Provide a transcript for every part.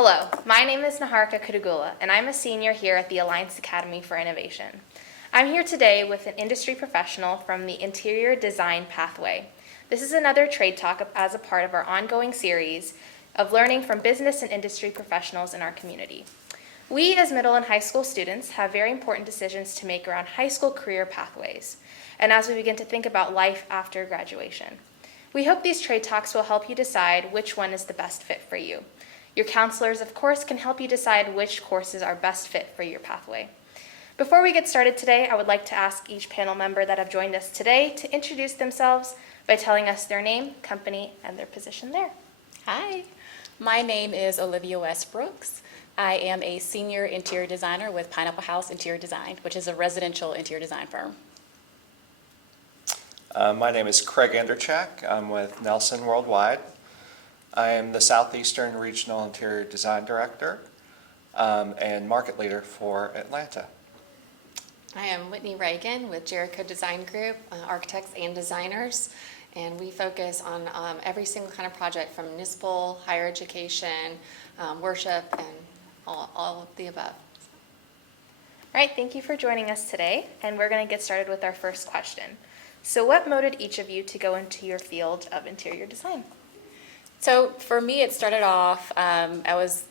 Hello, my name is Naharka Kudugula, and I'm a senior here at the Alliance Academy for Innovation. I'm here today with an industry professional from the Interior Design Pathway. This is another trade talk as a part of our ongoing series of learning from business and industry professionals in our community. We, as middle and high school students, have very important decisions to make around high school career pathways, and as we begin to think about life after graduation. We hope these trade talks will help you decide which one is the best fit for you. Your counselors, of course, can help you decide which courses are best fit for your pathway. Before we get started today, I would like to ask each panel member that have joined us today to introduce themselves by telling us their name, company, and their position there. Hi, my name is Olivia Westbrooks. I am a senior interior designer with Pineapple House Interior Design, which is a residential interior design firm. My name is Craig Anderchak. I'm with Nelson Worldwide. I am the Southeastern Regional Interior Design Director and Market Leader for Atlanta. I am Whitney Reagan with Jericho Design Group, architects and designers, and we focus on every single kind of project from municipal, higher education, worship, and all of the above. All right, thank you for joining us today, and we're going to get started with our first question. So what motivated each of you to go into your field of interior design? So for me, it started off, I was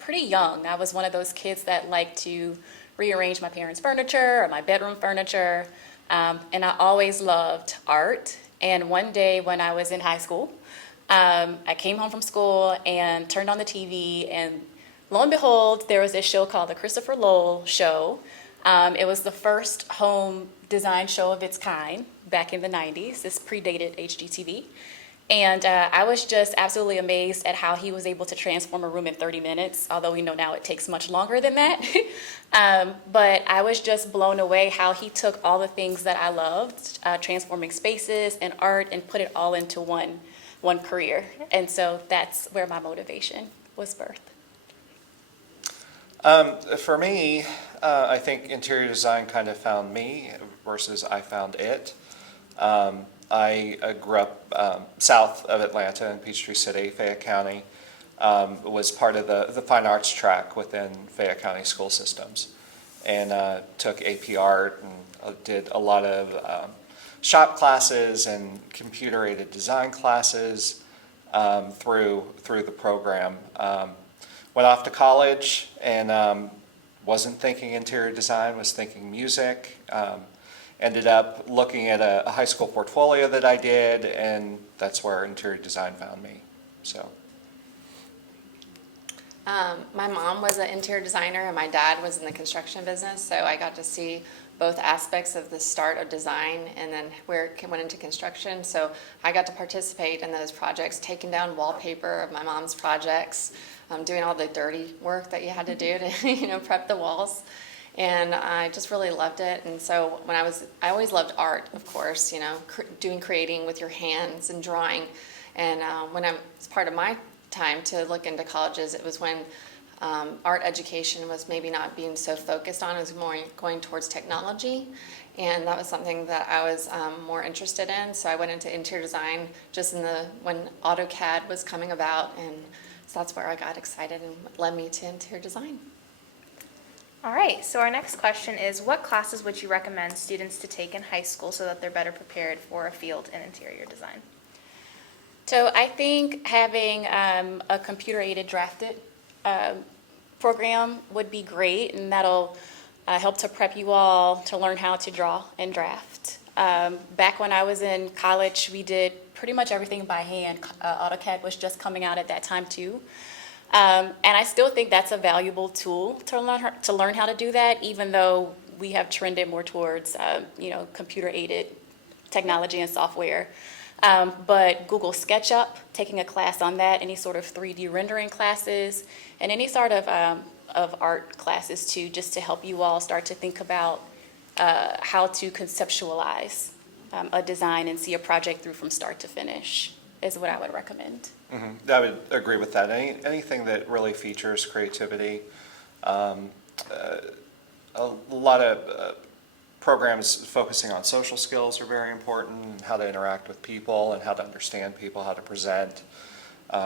pretty young. I was one of those kids that liked to rearrange my parents' furniture or my bedroom furniture, and I always loved art. And one day when I was in high school, I came home from school and turned on the TV, and lo and behold, there was this show called the Christopher Lowell Show. It was the first home design show of its kind back in the 90s. This predated HGTV. And I was just absolutely amazed at how he was able to transform a room in 30 minutes, although we know now it takes much longer than that. But I was just blown away how he took all the things that I loved, transforming spaces and art, and put it all into one career. And so that's where my motivation was birthed. For me, I think interior design kind of found me versus I found it. I grew up south of Atlanta in Peachtree City, Fayette County. Was part of the fine arts track within Fayette County school systems, and took AP art and did a lot of shop classes and computer-aided design classes through the program. Went off to college and wasn't thinking interior design, was thinking music. Ended up looking at a high school portfolio that I did, and that's where interior design found me. So, My mom was an interior designer, and my dad was in the construction business, so I got to see both aspects of the start of design and then where it went into construction. So I got to participate in those projects, taking down wallpaper of my mom's projects, doing all the dirty work that you had to do to prep the walls. And I just really loved it. And so I always loved art, of course, creating with your hands and drawing. And when it's part of my time to look into colleges, it was when art education was maybe not being so focused on. It was more going towards technology. And that was something that I was more interested in. So I went into interior design just when AutoCAD was coming about. And so that's where I got excited and led me to interior design. All right, so our next question is, what classes would you recommend students to take in high school so that they're better prepared for a field in interior design? So I think having a computer-aided drafted program would be great, and that'll help to prep you all to learn how to draw and draft. Back when I was in college, we did pretty much everything by hand. AutoCAD was just coming out at that time too. And I still think that's a valuable tool to learn how to do that, even though we have trended more towards computer-aided technology and software. But Google SketchUp, taking a class on that, any sort of 3D rendering classes, and any sort of art classes too, just to help you all start to think about how to conceptualize a design and see a project through from start to finish is what I would recommend. Mm-hmm. I would agree with that. Anything that really features creativity. A lot of programs focusing on social skills are very important, and how to interact with people and how to understand people, how to present.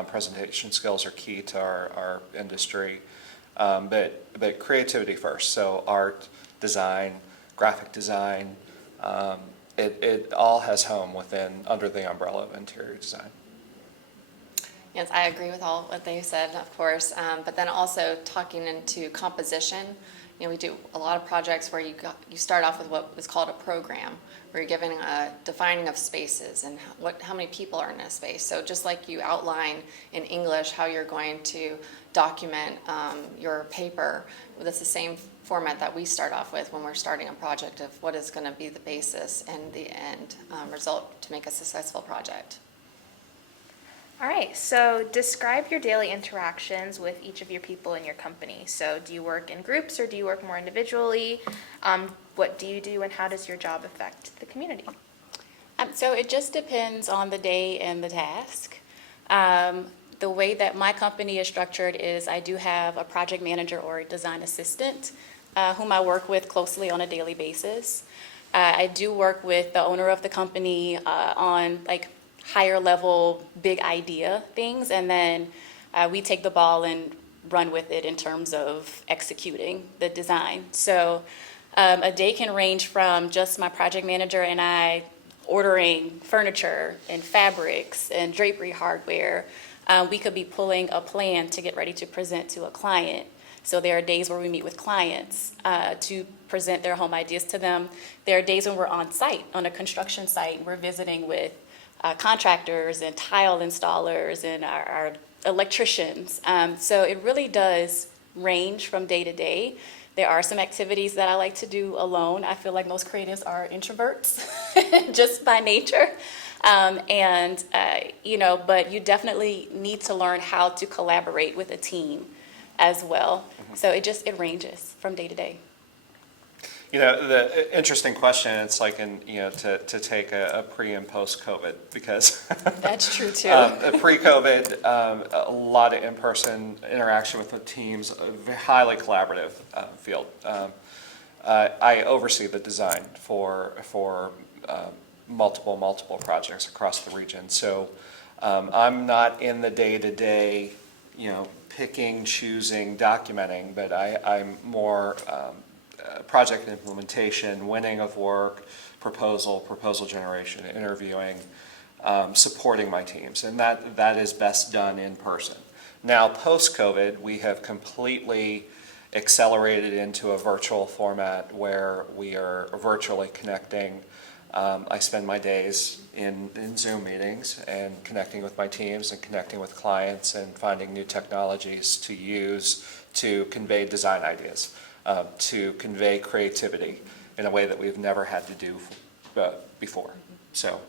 Presentation skills are key to our industry. But creativity first, so art, design, graphic design, it all has home under the umbrella of interior design. Yes, I agree with all what they said, of course, but then also talking into composition. You know, we do a lot of projects where you start off with what is called a program, where you're giving a defining of spaces and how many people are in a space. So just like you outline in English how you're going to document your paper, that's the same format that we start off with when we're starting a project of what is going to be the basis and the end result to make a successful project. All right, so describe your daily interactions with each of your people in your company. So do you work in groups or do you work more individually? What do you do and how does your job affect the community? So it just depends on the day and the task. The way that my company is structured is I do have a project manager or a design assistant whom I work with closely on a daily basis. I do work with the owner of the company on like higher level, big idea things, and then we take the ball and run with it in terms of executing the design. So a day can range from just my project manager and I ordering furniture and fabrics and drapery hardware. We could be pulling a plan to get ready to present to a client. So there are days where we meet with clients to present their home ideas to them. There are days when we're on site, on a construction site, we're visiting with contractors and tile installers and our electricians. So it really does range from day to day. There are some activities that I like to do alone. I feel like most creatives are introverts just by nature. But you definitely need to learn how to collaborate with a team as well. So it ranges from day to day. You know, the interesting question, it's like to take a pre and post COVID, because That's true too. pre-COVID, a lot of in-person interaction with the teams, a highly collaborative field. I oversee the design for multiple projects across the region. So I'm not in the day-to-day, picking, choosing, documenting, but I'm more project implementation, winning of work, proposal generation, interviewing, supporting my teams, and that is best done in person. Now, post-COVID, we have completely accelerated into a virtual format where we are virtually connecting. I spend my days in Zoom meetings and connecting with my teams and connecting with clients and finding new technologies to use to convey design ideas, to convey creativity in a way that we've never had to do before. So.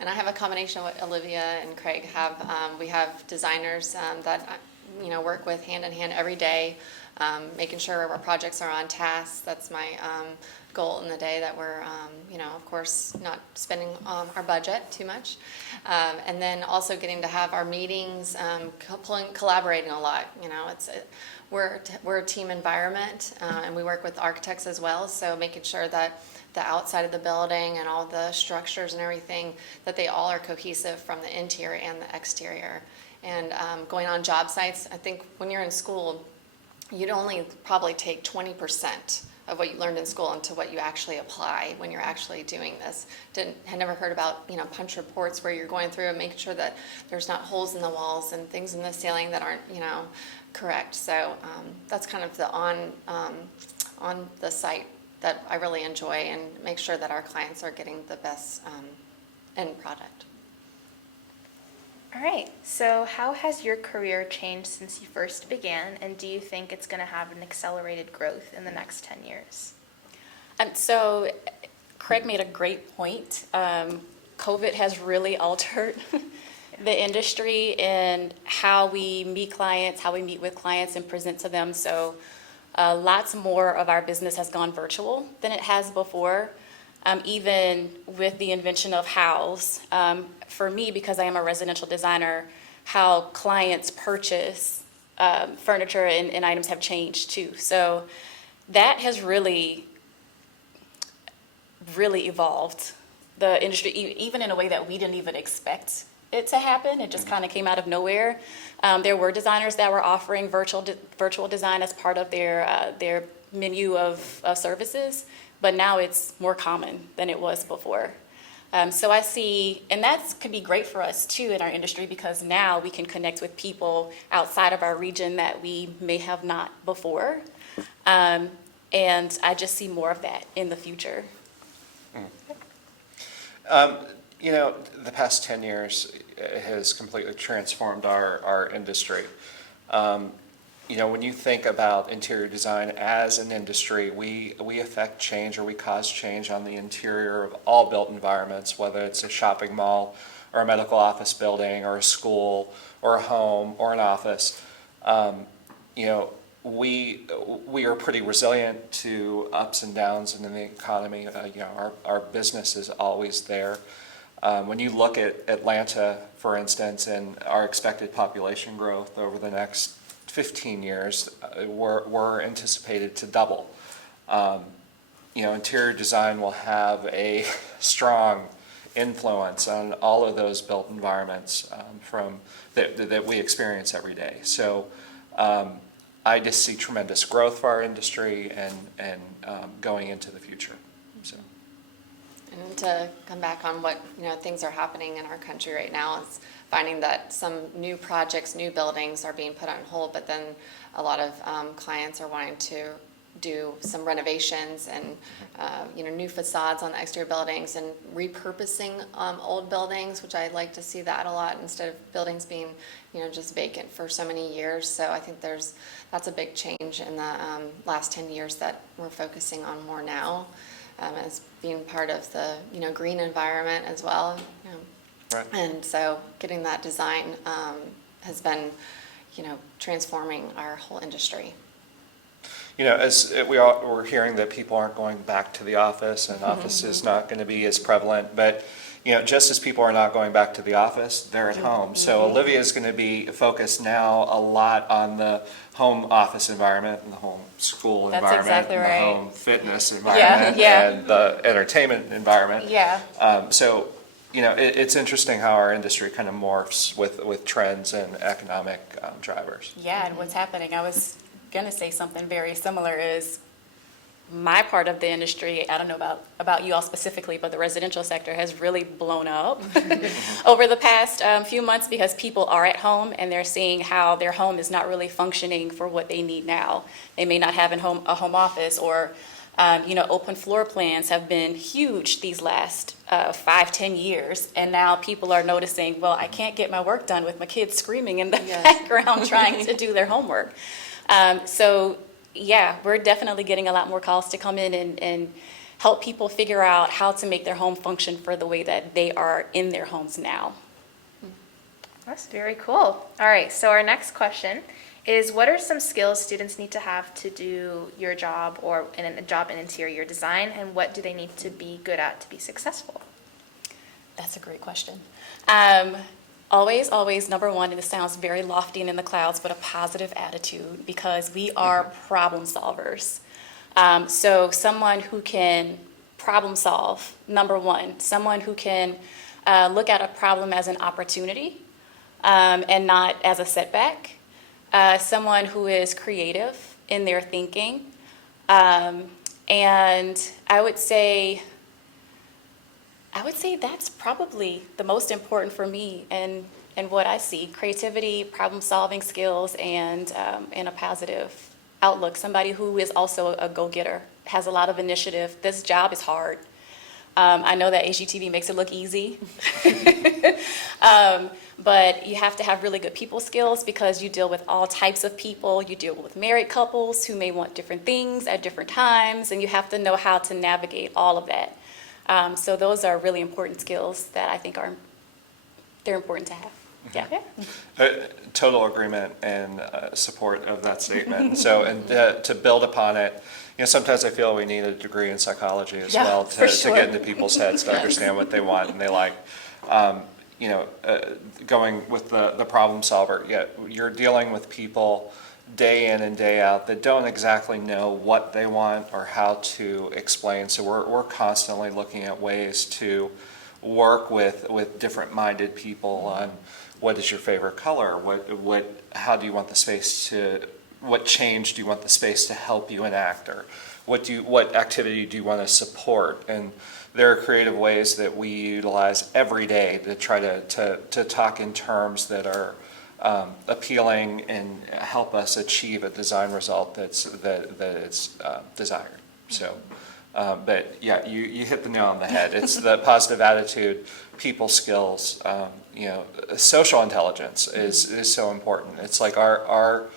And I have a combination of what Olivia and Craig have. We have designers that work with hand in hand every day, making sure our projects are on task. That's my goal in the day, that we're, of course, not spending our budget too much. And then also getting to have our meetings, collaborating a lot. We're a team environment, and we work with architects as well. So making sure that the outside of the building and all the structures and everything, that they all are cohesive from the interior and the exterior. And going on job sites, I think when you're in school, you'd only probably take 20% of what you learned in school into what you actually apply when you're actually doing this. Had never heard about punch reports where you're going through and making sure that there's not holes in the walls and things in the ceiling that aren't correct. So that's kind of the on the site that I really enjoy, and make sure that our clients are getting the best end product. All right, so how has your career changed since you first began, and do you think it's going to have an accelerated growth in the next 10 years? So Craig made a great point. COVID has really altered the industry and how we meet clients, how we meet with clients and present to them. So lots more of our business has gone virtual than it has before. Even with the invention of hows, for me, because I am a residential designer, how clients purchase furniture and items have changed too. So that has really evolved the industry, even in a way that we didn't even expect it to happen. It just kind of came out of nowhere. There were designers that were offering virtual design as part of their menu of services, but now it's more common than it was before. So I see, and that could be great for us too in our industry, because now we can connect with people outside of our region that we may have not before. And I just see more of that in the future. You know, the past 10 years has completely transformed our industry. You know, when you think about interior design as an industry, we affect change, or we cause change on the interior of all built environments, whether it's a shopping mall or a medical office building or a school or a home or an office. You know, we are pretty resilient to ups and downs in the economy. You know, our business is always there. When you look at Atlanta, for instance, and our expected population growth over the next 15 years, we're anticipated to double. You know, interior design will have a strong influence on all of those built environments that we experience every day. So I just see tremendous growth for our industry and going into the future. So. And to come back on what, things are happening in our country right now, is finding that some new projects, new buildings are being put on hold, but then a lot of clients are wanting to do some renovations and, new facades on the exterior buildings and repurposing old buildings, which I'd like to see that a lot, instead of buildings being, just vacant for so many years. So I think that's a big change in the last 10 years that we're focusing on more now. As being part of the green environment as well, Right. And so getting that design has been transforming our whole industry. You know, as we're hearing that people aren't going back to the office, and office is not going to be as prevalent, but just as people are not going back to the office, they're at home. So Olivia is going to be focused now a lot on the home office environment and the home school That's environment, exactly and right. the home fitness environment, yeah. and the entertainment environment. Yeah. So it's interesting how our industry kind of morphs with trends and economic drivers. Yeah, and what's happening, I was going to say something very similar, is my part of the industry, I don't know about you all specifically, but the residential sector has really blown up over the past few months, because people are at home and they're seeing how their home is not really functioning for what they need now. They may not have a home office, or open floor plans have been huge these last 5-10 years, and now people are noticing, well, I can't get my work done with my kids screaming in the background trying to do their homework. So yeah, we're definitely getting a lot more calls to come in and help people figure out how to make their home function for the way that they are in their homes now. That's very cool. All right, so our next question is, what are some skills students need to have to do your job, or in a job in interior design, and what do they need to be good at to be successful? That's a great question. Always, number one, and this sounds very lofty and in the clouds, but a positive attitude, because we are problem solvers. So someone who can problem solve, number one, someone who can look at a problem as an opportunity and not as a setback. Someone who is creative in their thinking. And I would say that's probably the most important for me, and what I see: creativity, problem-solving skills, and a positive outlook. Somebody who is also a go-getter, has a lot of initiative. This job is hard. I know that HGTV makes it look easy, but you have to have really good people skills, because you deal with all types of people. You deal with married couples who may want different things at different times, and you have to know how to navigate all of that. So those are really important skills that I think they're important to have. Yeah. Total agreement and support of that statement. So, and to build upon it, sometimes I feel we need a degree in psychology as well to get into people's heads, to understand what they want and they like. Going with the problem solver, you're dealing with people day in and day out that don't exactly know what they want or how to explain. So we're constantly looking at ways to work with different-minded people on what is your favorite color, how do you want the space to, what change do you want the space to help you enact, or what activity do you want to support? And there are creative ways that we utilize every day to try to talk in terms that are appealing and help us achieve a design result that is desired. So, but yeah, you hit the nail on the head. It's the positive attitude, people skills, social intelligence is so important. It's like our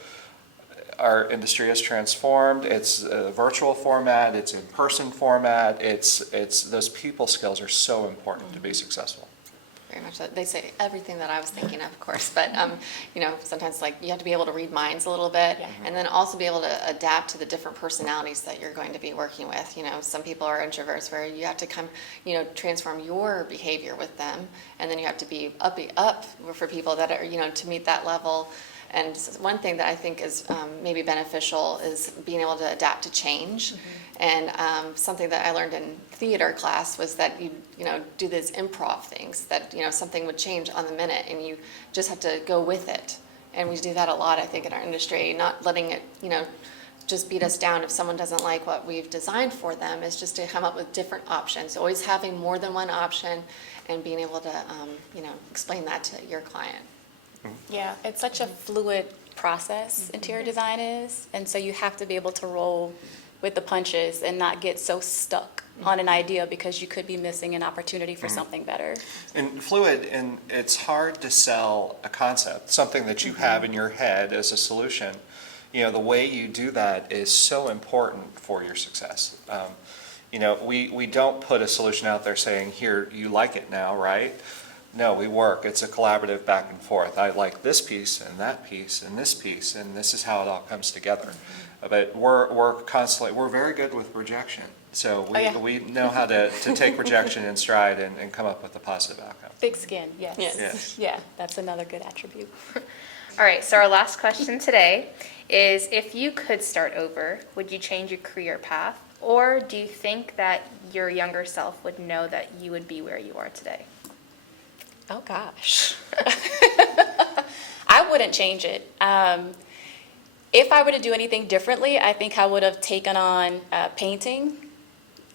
industry has transformed. It's a virtual format. It's in-person format. It's those people skills are so important to be successful. Very much. They say everything that I was thinking of course, but sometimes like you have to be able to read minds a little bit, and then also be able to adapt to the different personalities that you're going to be working with. Some people are introverts where you have to transform your behavior with them, and then you have to be up for people that are to meet that level. And one thing that I think is maybe beneficial is being able to adapt to change. And something that I learned in theater class was that you do these improv things that something would change on the minute, and you just have to go with it. And we do that a lot, I think, in our industry, not letting it just beat us down if someone doesn't like what we've designed for them. Is just to come up with different options, always having more than one option, and being able to explain that to your client. Yeah, it's such a fluid process, interior design is, and so you have to be able to roll with the punches and not get so stuck on an idea because you could be missing an opportunity for something better. And fluid, and it's hard to sell a concept, something that you have in your head as a solution. The way you do that is so important for your success. We don't put a solution out there saying, here, you like it now, right? No, we work. It's a collaborative back and forth. I like this piece and that piece and this piece, and this is how it all comes together. But we're very good with rejection. So we know how to take rejection in stride and come up with a positive outcome. Thick skin, yes. Yes. Yeah, that's another good attribute. All right, so our last question today is, if you could start over, would you change your career path? Or do you think that your younger self would know that you would be where you are today? Oh, gosh. I wouldn't change it. If I were to do anything differently, I think I would have taken on painting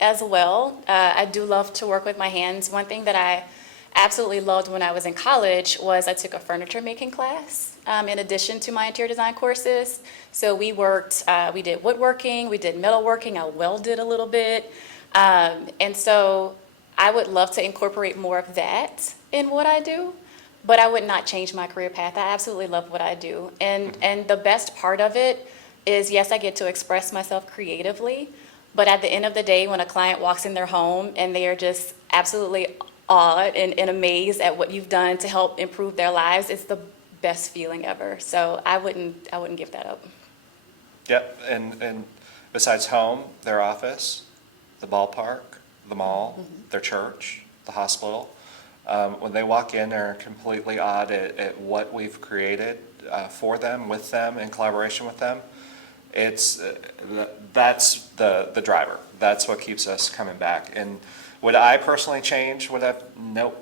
as well. I do love to work with my hands. One thing that I absolutely loved when I was in college was I took a furniture making class in addition to my interior design courses. So we did woodworking, we did metalworking, I welded a little bit. And so I would love to incorporate more of that in what I do, but I would not change my career path. I absolutely love what I do. And the best part of it is, yes, I get to express myself creatively, but at the end of the day, when a client walks in their home and they are just absolutely awed and amazed at what you've done to help improve their lives, it's the best feeling ever. So I wouldn't give that up. Yep, and besides home, their office, the ballpark, the mall, their church, the hospital, when they walk in, they're completely awed at what we've created for them, with them, in collaboration with them. That's the driver. That's what keeps us coming back. And would I personally change? Nope.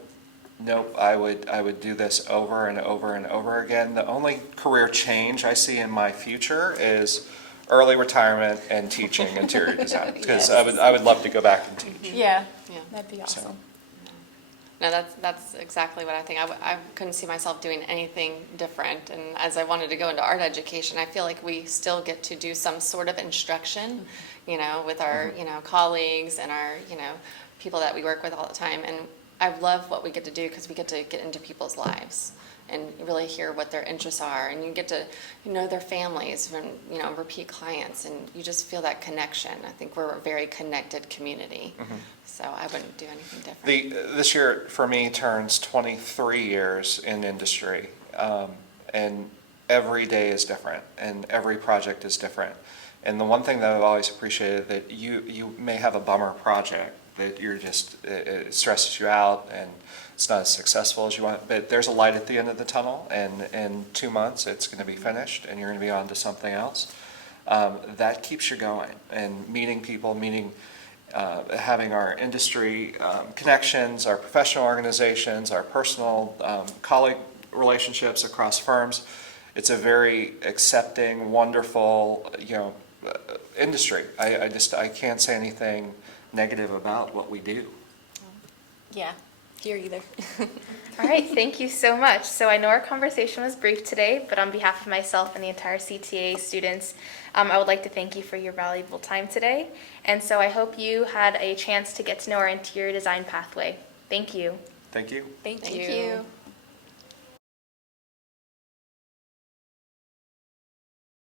I would do this over and over and over again. The only career change I see in my future is early retirement and teaching interior design, because I would love to go back and teach. Yeah, Yeah. that'd be awesome. So. No, that's exactly what I think. I couldn't see myself doing anything different. And as I wanted to go into art education, I feel like we still get to do some sort of instruction, with our, colleagues and our, people that we work with all the time. And I love what we get to do because we get to get into people's lives and really hear what their interests are. And you get to know their families from, repeat clients. And you just feel that connection. I think we're a very connected community. So I wouldn't do anything different. This year, for me, turns 23 years in industry, and every day is different, and every project is different. And the one thing that I've always appreciated, that you may have a bummer project that it stresses you out, and it's not as successful as you want, but there's a light at the end of the tunnel, and in 2 months, it's going to be finished, and you're going to be on to something else. That keeps you going, and meeting people, having our industry connections, our professional organizations, our personal colleague relationships across firms. It's a very accepting, wonderful, industry. I can't say anything negative about what we do. Yeah, here either. All right, thank you so much. So I know our conversation was brief today, but on behalf of myself and the entire CTA students, I would like to thank you for your valuable time today. And so I hope you had a chance to get to know our interior design pathway. Thank you. Thank you. Thank Thank you. you.